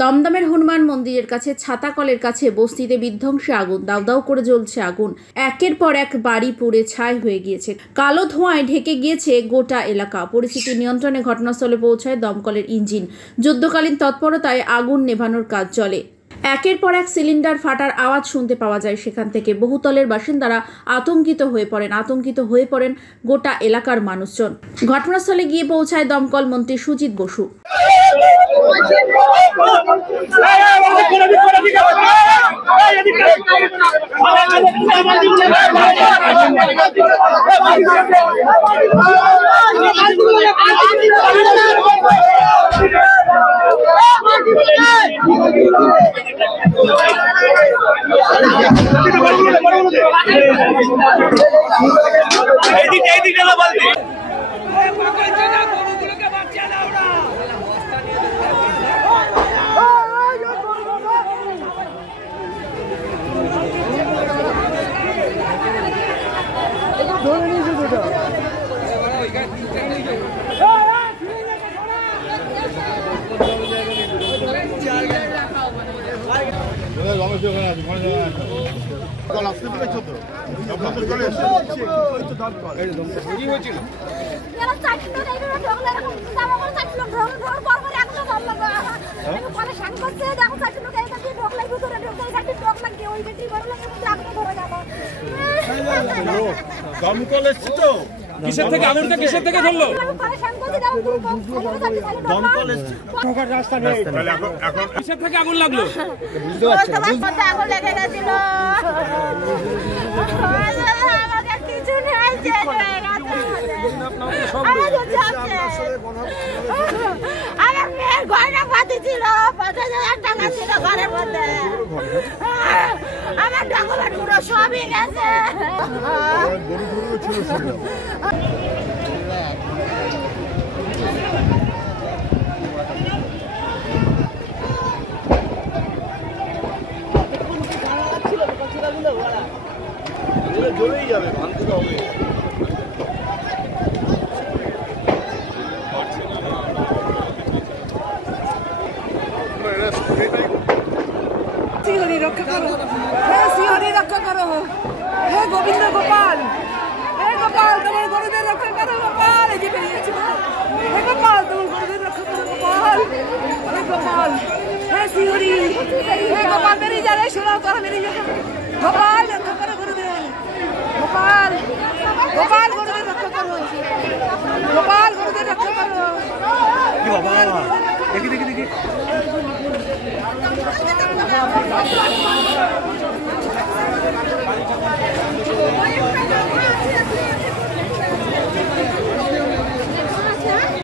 দমদমের হনুমান মন্দিরের কাছে ছাতাকলের কাছে বস্তিতে বিধ্বংসী আগুন। দাউ দাউ করে জ্বলছে আগুন। একের পর এক বাড়ি পুড়ে ছাই হয়ে গিয়েছে। কালো ধোঁয়ায় ঢেকে গিয়েছে গোটা এলাকা। পরিস্থিতি নিয়ন্ত্রণে ঘটনাস্থলে পৌঁছায় দমকলের ইঞ্জিন। যুদ্ধকালীন তৎপরতায় আগুন নেভানোর কাজ চলে। একের পর এক সিলিন্ডার ফাটার আওয়াজ শুনতে পাওয়া যায় সেখান থেকে। বহুতলের বাসিন্দারা আতঙ্কিত হয়ে পড়েন গোটা এলাকার মানুষজন। ঘটনাস্থলে গিয়ে পৌঁছায় দমকল মন্ত্রী সুজিত বসু। দমকল এসছে তো কিসের থেকে আগুনটা কিসের থেকে ধরলো? দমকল এসছে, রাস্তা নেই। এখন কিসের থেকে আগুন লাগলো বুঝতে পারছেন? আগুন লেগে গেছিল। আমাকে কিছু নেই যে আমার মেয়ের গয়না পাতি ছিল, 50,000 টাকা ছিল ঘরের মধ্যে। আমার ডকুমেন্ট পুরো সবই গেছে। জ্বলেই যাবে, ভাঙতে তো হবে। শ্রীহরি রক্ষা করো, হে শ্রীহরি রক্ষা করো, হে গোবিন্দ গোপাল, হে গোপাল তোমার গরুদের রক্ষা করো গোপাল। এই যে বেরিয়েছে, হে গোপাল তোমার গরুদের রক্ষা করো গোপাল, হে গোপাল, হে শ্রীহরি, হে গোপাল বেরিয়ে যা রে, শোনাও তোরা বেরিয়ে যা। গোপাল রক্ষা করো গরুদের, গোপাল গোপাল গরুদের রক্ষা করো, গোপাল গরুদের রক্ষা করো। বাবা দেখি দেখি দেখি